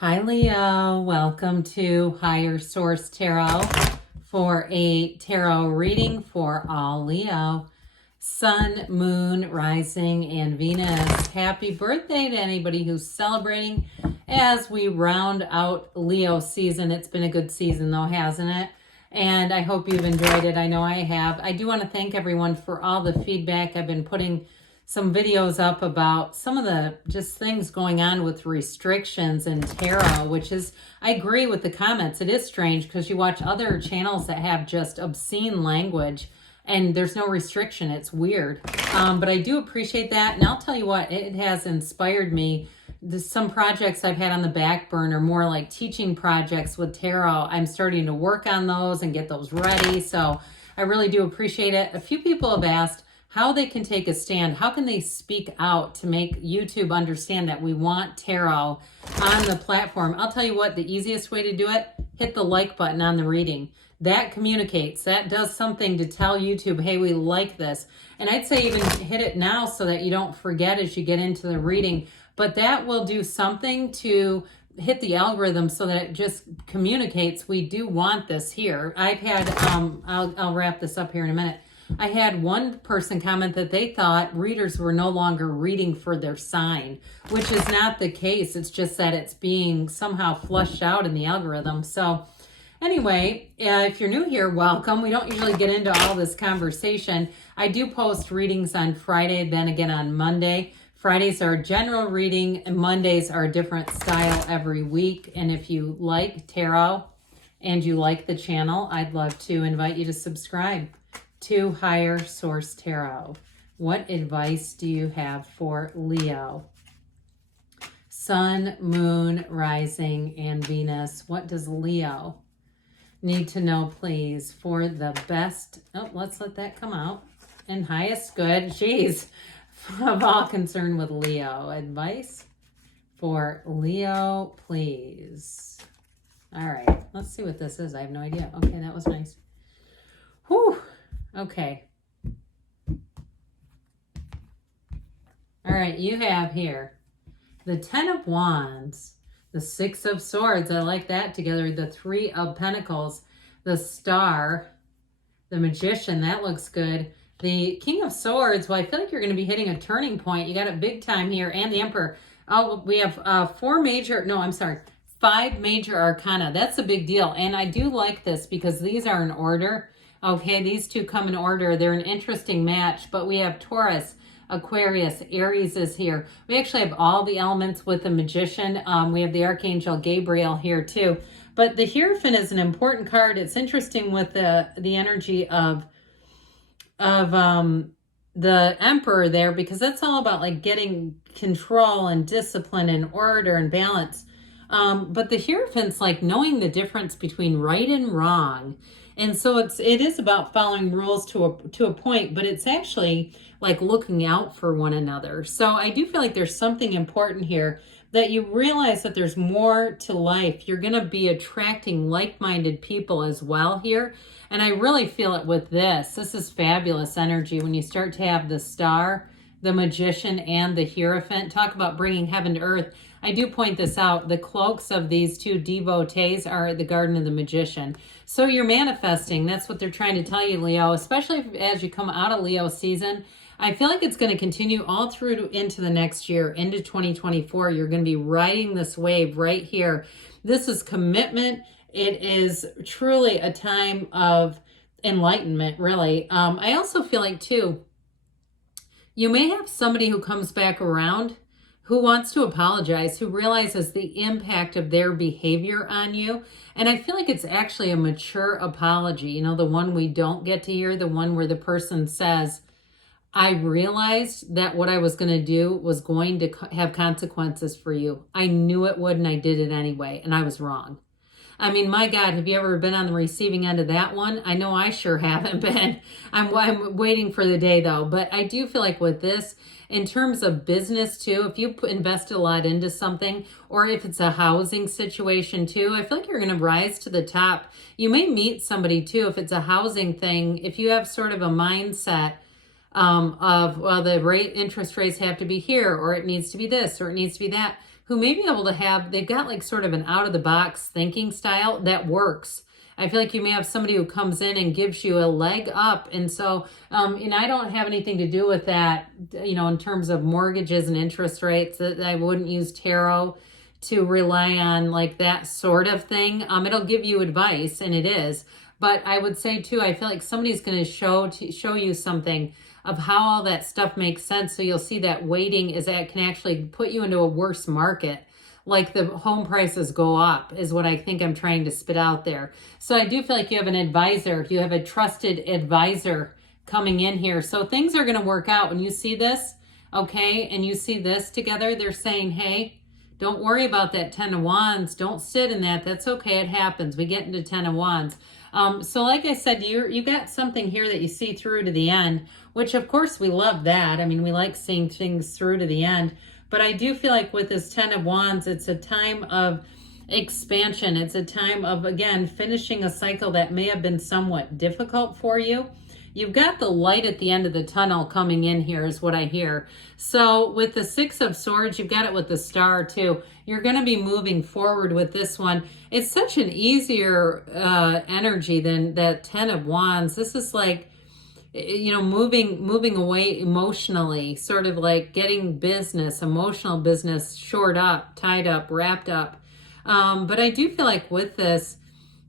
Hi, Leo. Welcome to Higher Source Tarot for a tarot reading for all Leo. Sun, Moon, Rising, and Venus. Happy birthday to anybody who's celebrating as we round out Leo season. It's been a good season though, hasn't it? And I hope you've enjoyed it. I know I have. I do want to thank everyone for all the feedback. I've been putting some videos up about some of the just things going on with restrictions in tarot, which is, I agree with the comments. It is strange because you watch other channels that have just obscene language and there's no restriction. It's weird. But I do appreciate that. And I'll tell you what, it has inspired me. Some projects I've had on the back burner, more like teaching projects with tarot. I'm starting to work on those and get those ready. So I really do appreciate it. A few people have asked how they can take a stand. How can they speak out to make YouTube understand that we want tarot on the platform? I'll tell you what, the easiest way to do it, hit the like button on the reading. That communicates, that does something to tell YouTube, hey, we like this. And I'd say even hit it now so that you don't forget as you get into the reading. But that will do something to hit the algorithm so that it just communicates, we do want this here. I've had, I'll wrap this up here in a minute. I had one person comment that they thought readers were no longer reading for their sign, which is not the case. It's just that it's being somehow flushed out in the algorithm. So anyway, if you're new here, welcome. We don't usually get into all this conversation. I do post readings on Friday, then again on Monday. Fridays are general reading, and Mondays are a different style every week. And if you like tarot and you like the channel, I'd love to invite you to subscribe to Higher Source Tarot. What advice do you have for Leo? Sun, Moon, Rising, and Venus. What does Leo need to know, please, for the best? Oh, let's let that come out. And highest good. Jeez. Of all concerned with Leo. Advice for Leo, please. All right. Let's see what this is. I have no idea. Okay, that was nice. Whew. Okay. All right, you have here the 10 of Wands, the 6 of Swords. I like that together. The 3 of Pentacles, the Star, the Magician. That looks good. The King of Swords. Well, I feel like you're going to be hitting a turning point. You got it big time here. And the Emperor. Oh, we have 5 major arcana. That's a big deal. And I do like this because these are in order. Okay, these two come in order. They're an interesting match, but we have Taurus, Aquarius, Aries is here. We actually have all the elements with the Magician. We have the Archangel Gabriel here too. But the Hierophant is an important card. It's interesting with the energy of the Emperor there, because that's all about like getting control and discipline and order and balance. But the Hierophant's like knowing the difference between right and wrong. And so it is about following rules to a point, but it's actually like looking out for one another. So I do feel like there's something important here, that you realize that there's more to life. You're going to be attracting like-minded people as well here. And I really feel it with this. This is fabulous energy when you start to have the Star, the Magician, and the Hierophant. Talk about bringing heaven to earth. I do point this out. The cloaks of these two devotees are at the Garden of the Magician. So you're manifesting. That's what they're trying to tell you, Leo, especially as you come out of Leo season. I feel like it's going to continue all through into the next year, into 2024. You're going to be riding this wave right here. This is commitment. It is truly a time of enlightenment, really. I also feel like, too, you may have somebody who comes back around who wants to apologize, who realizes the impact of their behavior on you. And I feel like it's actually a mature apology. You know, the one we don't get to hear, the one where the person says, I realized that what I was going to do was going to have consequences for you. I knew it would, and I did it anyway, and I was wrong. I mean, my God, have you ever been on the receiving end of that one? I know I sure haven't been. I'm waiting for the day, though. But I do feel like with this, in terms of business, too, if you invest a lot into something, or if it's a housing situation, too, I feel like you're going to rise to the top. You may meet somebody, too, if it's a housing thing. If you have sort of a mindset of, well, the interest rates have to be here, or it needs to be this, or it needs to be that. who may be able to have, they've got like sort of an out of the box thinking style that works. I feel like you may have somebody who comes in and gives you a leg up. And so, and I don't have anything to do with that, in terms of mortgages and interest rates. That I wouldn't use tarot to rely on like that sort of thing. It'll give you advice, and it is. But I would say too, I feel like somebody's going to show you something of how all that stuff makes sense. So you'll see that waiting can actually put you into a worse market. Like the home prices go up is what I think I'm trying to spit out there. So I do feel like you have an advisor. You have a trusted advisor coming in here. So things are going to work out when you see this, okay? And you see this together, they're saying, hey, don't worry about that 10 of Wands. Don't sit in that. That's okay. It happens. We get into 10 of Wands. So like I said, you got something here that you see through to the end, which of course we love that. I mean, we like seeing things through to the end. But I do feel like with this 10 of Wands, it's a time of expansion. It's a time of, again, finishing a cycle that may have been somewhat difficult for you. You've got the light at the end of the tunnel coming in here is what I hear. So with the 6 of Swords, you've got it with the Star too. You're going to be moving forward with this one. It's such an easier energy than that 10 of Wands. This is like, moving away emotionally, sort of like getting emotional business shored up, tied up, wrapped up. But I do feel like with this,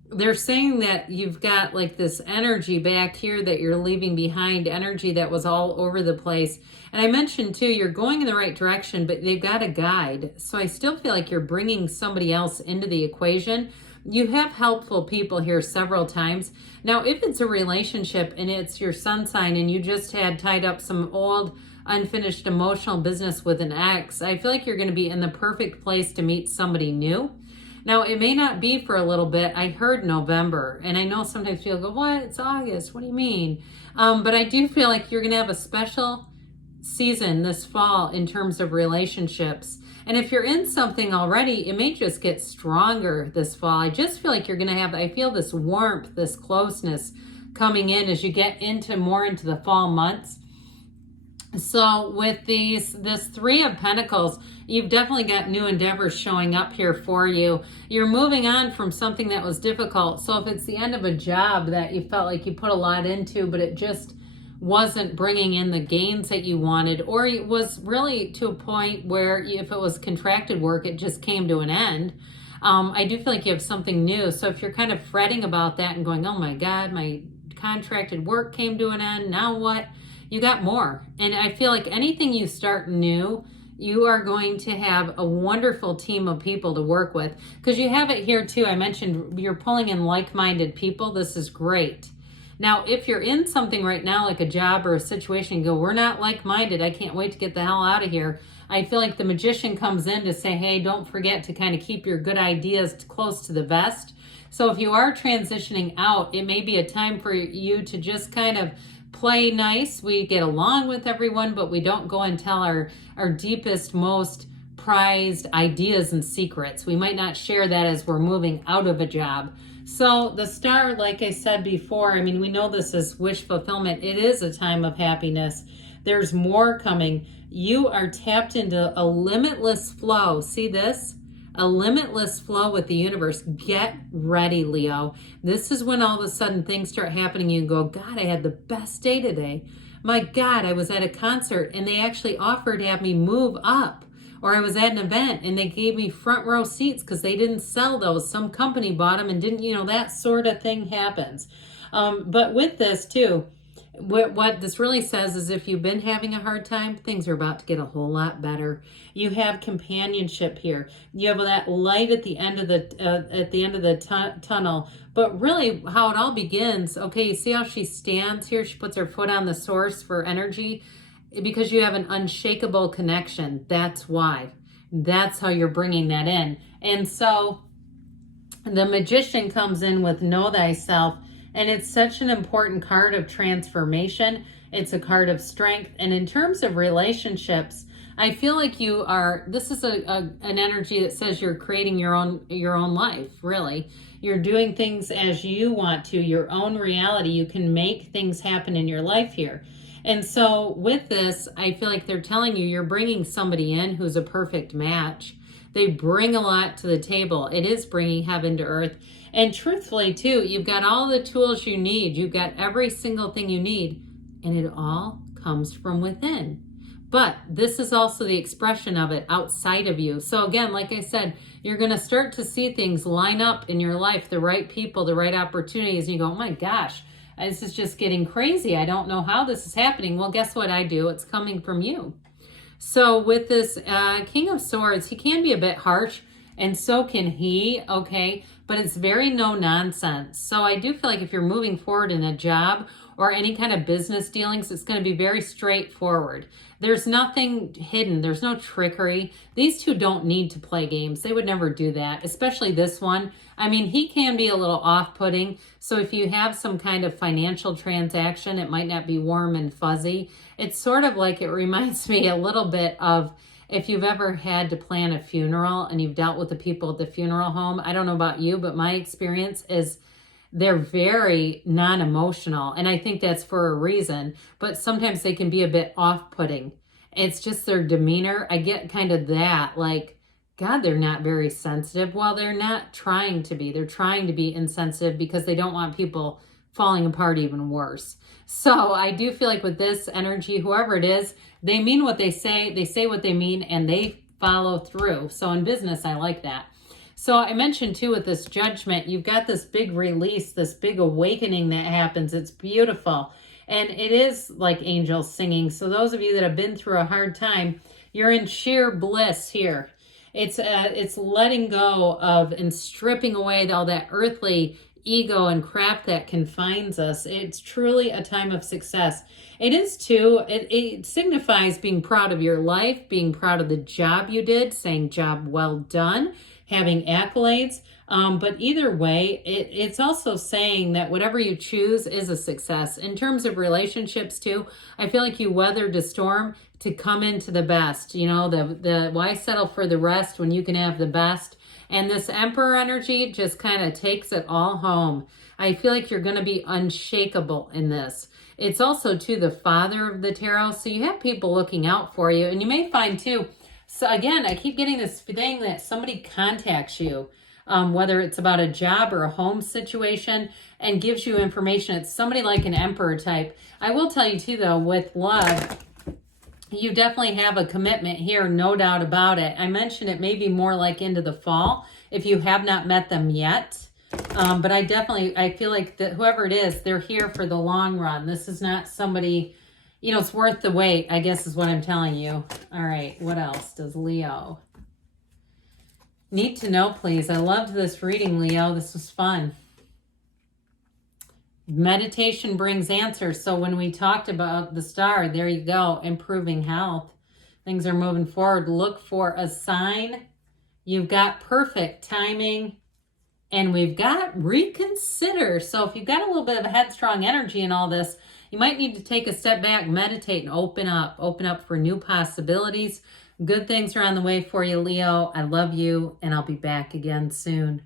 they're saying that you've got like this energy back here that you're leaving behind, energy that was all over the place. And I mentioned too, you're going in the right direction, but they've got a guide. So I still feel like you're bringing somebody else into the equation. You have helpful people here several times. Now, if it's a relationship and it's your sun sign and you just had tied up some old unfinished emotional business with an ex, I feel like you're going to be in the perfect place to meet somebody new. Now, it may not be for a little bit. I heard November, and I know sometimes people go, what? It's August. What do you mean? But I do feel like you're going to have a special season this fall in terms of relationships. And if you're in something already, it may just get stronger this fall. I just feel like you're going to have, I feel this warmth, this closeness coming in as you get more into the fall months. So with this 3 of Pentacles, you've definitely got new endeavors showing up here for you. You're moving on from something that was difficult. So if it's the end of a job that you felt like you put a lot into, but it just wasn't bringing in the gains that you wanted, or it was really to a point where if it was contracted work, it just came to an end. I do feel like you have something new. So if you're kind of fretting about that and going, oh my God, my contracted work came to an end, now what? You got more. And I feel like anything you start new, you are going to have a wonderful team of people to work with, because you have it here too. I mentioned you're pulling in like-minded people. This is great. Now, if you're in something right now, like a job or a situation, you go, we're not like-minded, I can't wait to get the hell out of here. I feel like the Magician comes in to say, hey, don't forget to kind of keep your good ideas close to the vest. So if you are transitioning out, it may be a time for you to just kind of play nice. We get along with everyone, but we don't go and tell our deepest, most prized ideas and secrets. We might not share that as we're moving out of a job. So the Star, like I said before, I mean, we know this is wish fulfillment. It is a time of happiness. There's more coming. You are tapped into a limitless flow. See this? A limitless flow with the universe. Get ready, Leo. This is when all of a sudden things start happening. You go, God, I had the best day today. My God, I was at a concert and they actually offered to have me move up. Or I was at an event and they gave me front row seats because they didn't sell those. Some company bought them and didn't, that sort of thing happens. But with this too, what this really says is if you've been having a hard time, things are about to get a whole lot better. You have companionship here. You have that light at the end of the tunnel. But really, how it all begins. Okay, you see how she stands here? She puts her foot on the source for energy because you have an unshakable connection. That's why. That's how you're bringing that in. And so the Magician comes in with Know Thyself. And it's such an important card of transformation. It's a card of strength. And in terms of relationships, I feel like this is an energy that says you're creating your own life, really. You're doing things as you want to, your own reality. You can make things happen in your life here. And so with this, I feel like they're telling you you're bringing somebody in who's a perfect match. They bring a lot to the table. It is bringing heaven to earth. And truthfully, too, you've got all the tools you need. You've got every single thing you need, and it all comes from within. But this is also the expression of it outside of you. So again, like I said, you're going to start to see things line up in your life, the right people, the right opportunities. And you go, oh my gosh, this is just getting crazy. I don't know how this is happening. Well, guess what I do? It's coming from you. So with this King of Swords, he can be a bit harsh, and so can he, okay? But it's very no nonsense. So I do feel like if you're moving forward in a job or any kind of business dealings, it's going to be very straightforward. There's nothing hidden. There's no trickery. These two don't need to play games. They would never do that, especially this one. I mean, he can be a little off-putting. So if you have some kind of financial transaction, it might not be warm and fuzzy. It's sort of like, it reminds me a little bit of if you've ever had to plan a funeral and you've dealt with the people at the funeral home. I don't know about you, but my experience is they're very non-emotional, and I think that's for a reason, but sometimes they can be a bit off-putting. It's just their demeanor. I get kind of that, like, God, they're not very sensitive. Well, they're not trying to be. They're trying to be insensitive because they don't want people falling apart even worse. So I do feel like with this energy, whoever it is, they mean what they say what they mean, and they follow through. So in business, I like that. So I mentioned too with this Judgment, you've got this big release, this big awakening that happens. It's beautiful. And it is like angels singing. So those of you that have been through a hard time, you're in sheer bliss here. It's letting go of and stripping away all that earthly ego and crap that confines us. It's truly a time of success. It is too, it signifies being proud of your life, being proud of the job you did, saying job well done, having accolades. But either way, it's also saying that whatever you choose is a success. In terms of relationships too, I feel like you weathered a storm to come into the best. You know, the why settle for the rest when you can have the best? And this Emperor energy just kind of takes it all home. I feel like you're going to be unshakable in this. It's also too the Father of the Tarot. So you have people looking out for you. And you may find too, so again, I keep getting this thing that somebody contacts you, whether it's about a job or a home situation, and gives you information. It's somebody like an Emperor type. I will tell you too, though, with love, you definitely have a commitment here, no doubt about it. I mentioned it may be more like into the fall if you have not met them yet. But I feel like that whoever it is, they're here for the long run. This is not somebody, you know, it's worth the wait, I guess is what I'm telling you. All right, what else does Leo need to know, please? I loved this reading, Leo. This was fun. Meditation brings answers. So when we talked about the star, there you go, improving health. Things are moving forward. Look for a sign. You've got perfect timing. And we've got reconsider. So if you've got a little bit of a headstrong energy in all this, you might need to take a step back, meditate, and open up for new possibilities. Good things are on the way for you, Leo. I love you, and I'll be back again soon.